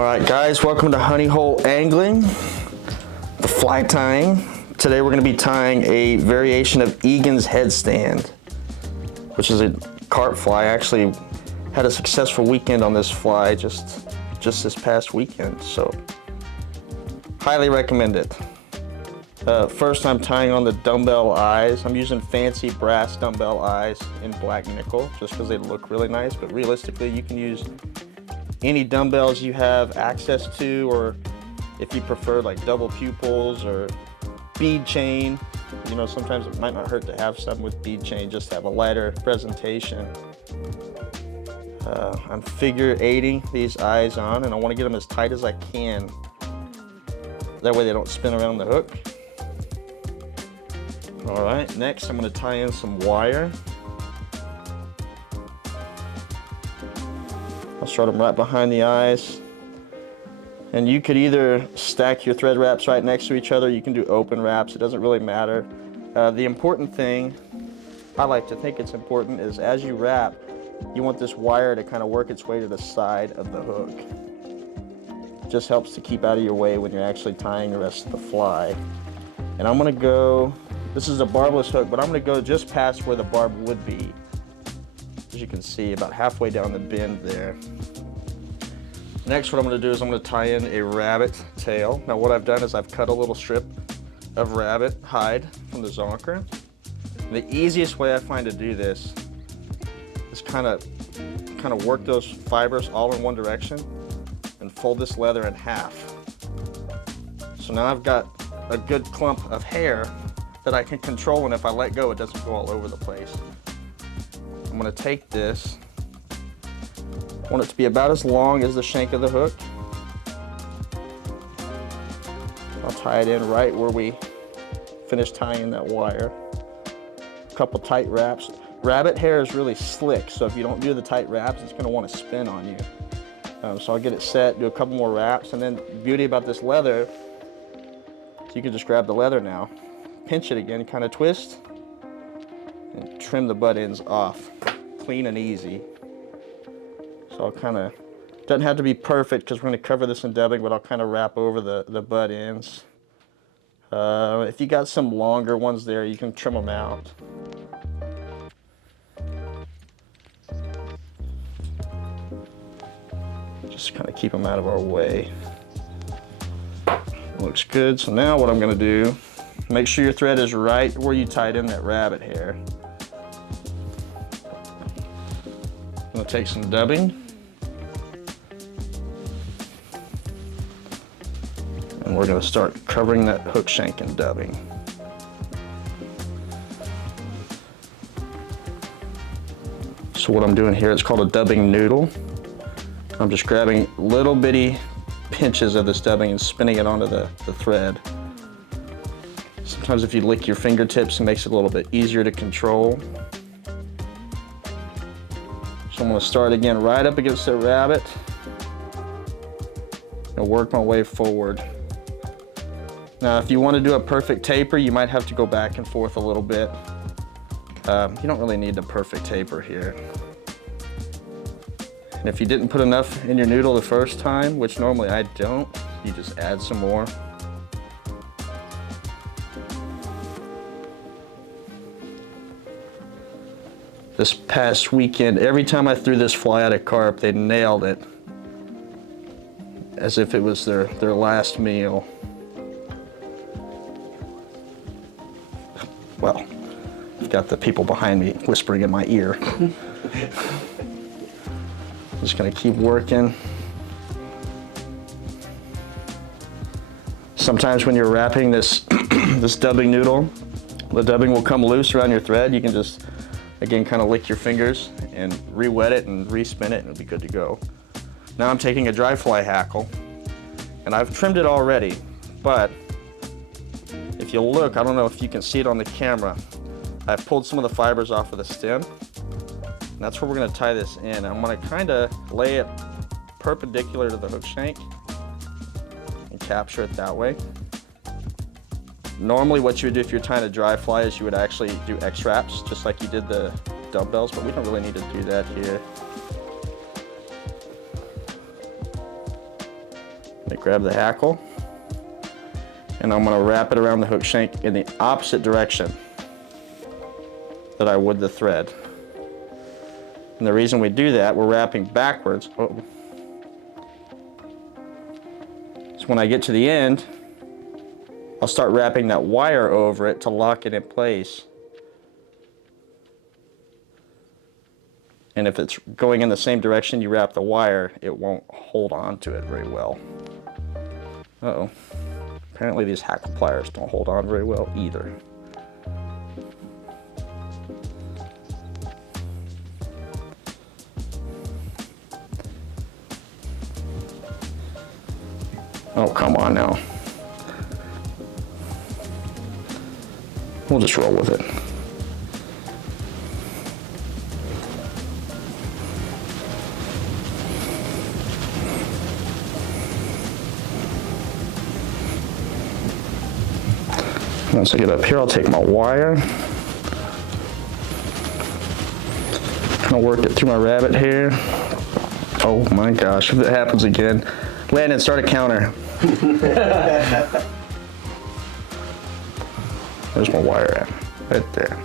Alright guys, welcome to honey hole angling, the fly tying. Today we're going to be tying a variation of Egan's headstand, which is a carp fly. I actually had a successful weekend on this fly just this past weekend, so highly recommend it. First I'm tying on the dumbbell eyes. I'm using fancy brass dumbbell eyes in black nickel just because they look really nice, but realistically you can use any dumbbells you have access to, or if you prefer like double pupils or bead chain. You know, sometimes it might not hurt to have some with bead chain just to have a lighter presentation. I'm figure 8ing these eyes on, and I want to get them as tight as I can. That way they don't spin around the hook. All right, next I'm going to tie in some wire. I'll start them right behind the eyes. And you could either stack your thread wraps right next to each other, you can do open wraps, it doesn't really matter. The important thing, I like to think it's important, is as you wrap, you want this wire to kind of work its way to the side of the hook. It just helps to keep out of your way when you're actually tying the rest of the fly. And I'm gonna go, this is a barbless hook, but I'm gonna go just past where the barb would be. As you can see, about halfway down the bend there. Next, what I'm going to do is I'm going to tie in a rabbit tail. Now what I've done is I've cut a little strip of rabbit hide from the zonker. And the easiest way I find to do this is kind of work those fibers all in one direction and fold this leather in half. So now I've got a good clump of hair that I can control, and if I let go it doesn't go all over the place. I'm going to take this, I want it to be about as long as the shank of the hook. I'll tie it in right where we finish tying that wire. A couple tight wraps. Rabbit hair is really slick, so if you don't do the tight wraps, it's going to want to spin on you. So I'll get it set, do a couple more wraps, and then the beauty about this leather, so you can just grab the leather now, pinch it again, kind of twist, and trim the butt ends off, clean and easy. So I'll kind of, doesn't have to be perfect because we're going to cover this in dubbing, but I'll kind of wrap over the butt ends. If you got some longer ones there, you can trim them out. Just kind of keep them out of our way. Looks good. So now what I'm going to do, make sure your thread is right where you tied in that rabbit hair. I'm going to take some dubbing. And we're going to start covering that hook shank in dubbing. So what I'm doing here, it's called a dubbing noodle. I'm just grabbing little bitty pinches of this dubbing and spinning it onto the thread. Sometimes if you lick your fingertips, it makes it a little bit easier to control. So I'm going to start again right up against the rabbit and work my way forward. Now if you want to do a perfect taper, you might have to go back and forth a little bit. You don't really need the perfect taper here. And if you didn't put enough in your noodle the first time, which normally I don't, you just add some more. This past weekend, every time I threw this fly at a carp, they nailed it as if it was their last meal. Well, I've got the people behind me whispering in my ear. Just gonna keep working. Sometimes when you're wrapping this this dubbing noodle, the dubbing will come loose around your thread. You can just, again, kind of lick your fingers and re-wet it and re-spin it and it'll be good to go. Now I'm taking a dry fly hackle, and I've trimmed it already, but if you look, I don't know if you can see it on the camera, I've pulled some of the fibers off of the stem. And that's where we're going to tie this in. I'm going to kind of lay it perpendicular to the hook shank and capture it that way. Normally what you would do if you're tying a dry fly is you would actually do X-wraps, just like you did the dumbbells, but we don't really need to do that here. I grab the hackle, and I'm gonna wrap it around the hook shank in the opposite direction that I would the thread. And the reason we do that, we're wrapping backwards. Oh. So when I get to the end, I'll start wrapping that wire over it to lock it in place. And if it's going in the same direction you wrap the wire, it won't hold on to it very well. Uh-oh. Apparently these Hackle pliers don't hold on very well either. Oh, come on now. We'll just roll with it. Once I get up here, I'll take my wire, kind of work it through my rabbit hair. Oh my gosh, if it happens again. Landon, start a counter. There's my wire at, right there.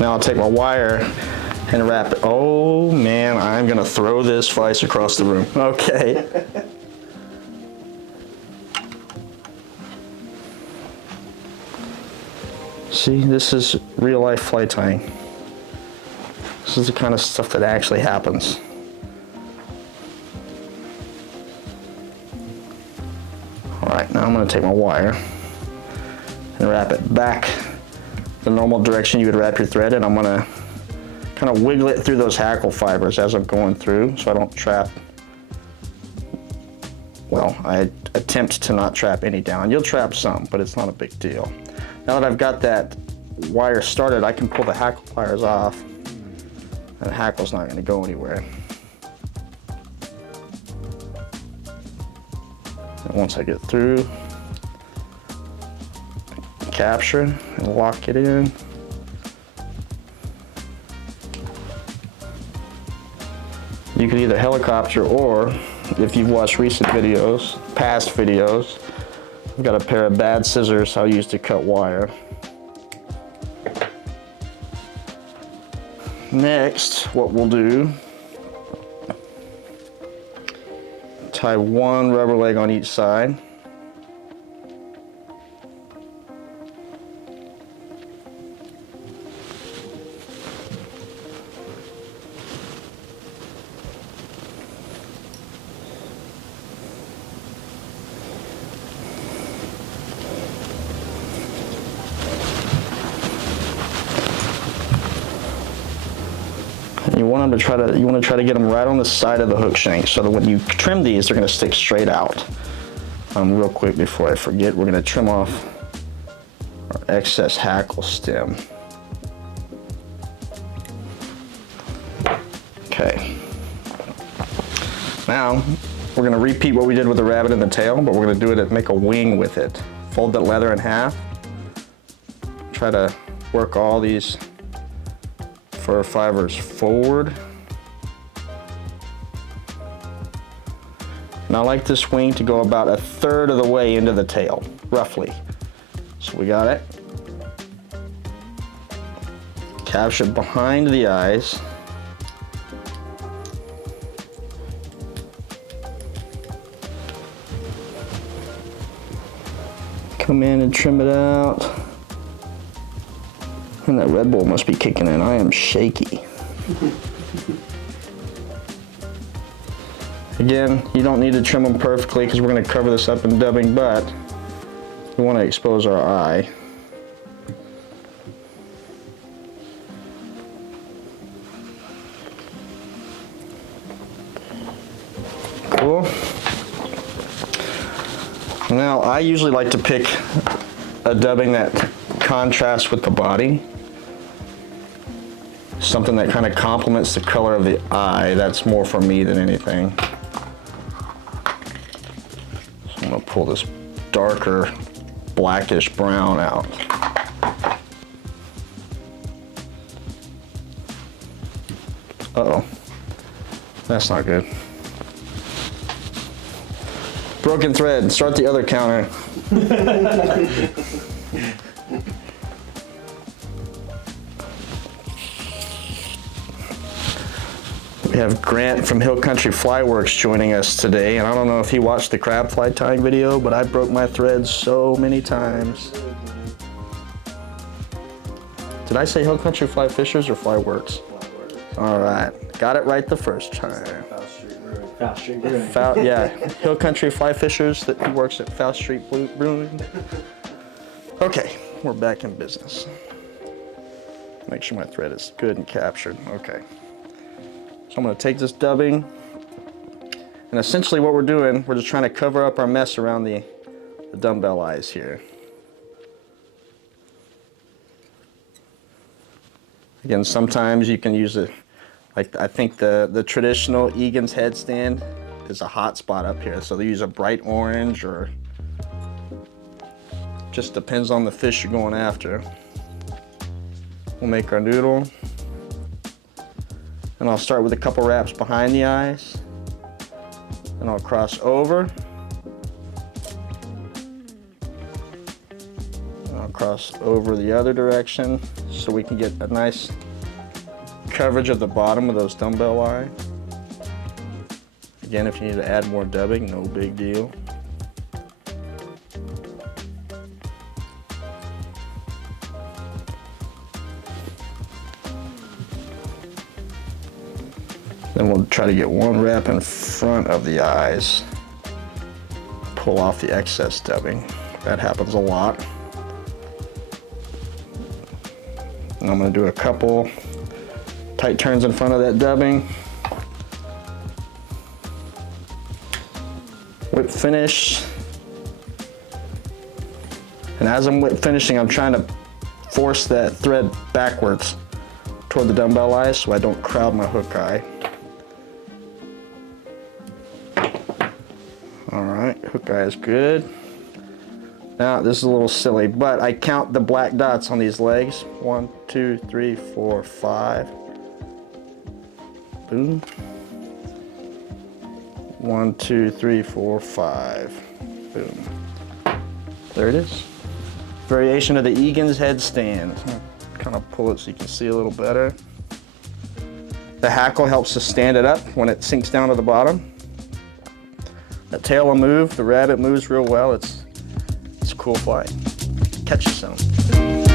Now I'll take my wire and wrap it. Oh man, I'm gonna throw this vise across the room. Okay. See, this is real life fly tying. This is the kind of stuff that actually happens. All right, now I'm gonna take my wire and wrap it back the normal direction you would wrap your thread, and I'm gonna kind of wiggle it through those hackle fibers as I'm going through so I don't trap, well, I attempt to not trap any down. You'll trap some, but it's not a big deal. Now that I've got that wire started, I can pull the hackle pliers off, and the hackle's not gonna go anywhere. And once I get through, capture and lock it in. You can either helicopter, or if you've watched recent videos, past videos, I've got a pair of bad scissors I'll use to cut wire. Next, what we'll do, tie one rubber leg on each side. You want to try to get them right on the side of the hook shank so that when you trim these, they're going to stick straight out. Real quick before I forget, we're going to trim off our excess hackle stem. Okay. Now we're going to repeat what we did with the rabbit and the tail, but we're going to do it and make a wing with it. Fold that leather in half. Try to work all these fur fibers forward. And I like this wing to go about 1/3 of the way into the tail, roughly. So we got it. Capture behind the eyes. Come in and trim it out. And that Red Bull must be kicking in. I am shaky. Again, you don't need to trim them perfectly because we're going to cover this up in dubbing, but we want to expose our eye. Cool. Now, I usually like to pick a dubbing that contrasts with the body. something that kind of complements the color of the eye. That's more for me than anything. So I'm gonna pull this darker blackish brown out. Uh-oh, that's not good. Broken thread, start the other counter. We have Grant from Hill Country Fly Works joining us today, and I don't know if he watched the crab fly tying video, but I broke my threads so many times. Did I say Hill Country Fly Fishers or Fly Works? All right, got it right the first time. Foul Street Brewing. Yeah, Hill Country Fly Fishers, that he works at Foul Street Brewing. Okay, we're back in business. Make sure my thread is good and captured. Okay. So I'm gonna take this dubbing, and essentially what we're doing, we're just trying to cover up our mess around the dumbbell eyes here. Again, sometimes you can use it, like I think the traditional Egan's headstand is a hot spot up here. So they use a bright orange, or just depends on the fish you're going after. We'll make our noodle. And I'll start with a couple wraps behind the eyes. Then I'll cross over. And I'll cross over the other direction so we can get a nice coverage of the bottom of those dumbbell eye. Again, if you need to add more dubbing, no big deal. Then we'll try to get one wrap in front of the eyes. Pull off the excess dubbing. That happens a lot. And I'm gonna do a couple tight turns in front of that dubbing. Whip finish. And as I'm whip finishing, I'm trying to force that thread backwards toward the dumbbell eye so I don't crowd my hook eye. All right, hook eye is good. Now, this is a little silly, but I count the black dots on these legs. 1, 2, 3, 4, 5. Boom. 1, 2, 3, 4, 5. Boom. There it is. Variation of the Egan's headstand. Kind of pull it so you can see a little better. The Hackle helps to stand it up when it sinks down to the bottom. The tail will move, the rabbit moves real well. It's a cool fly. Catch you some.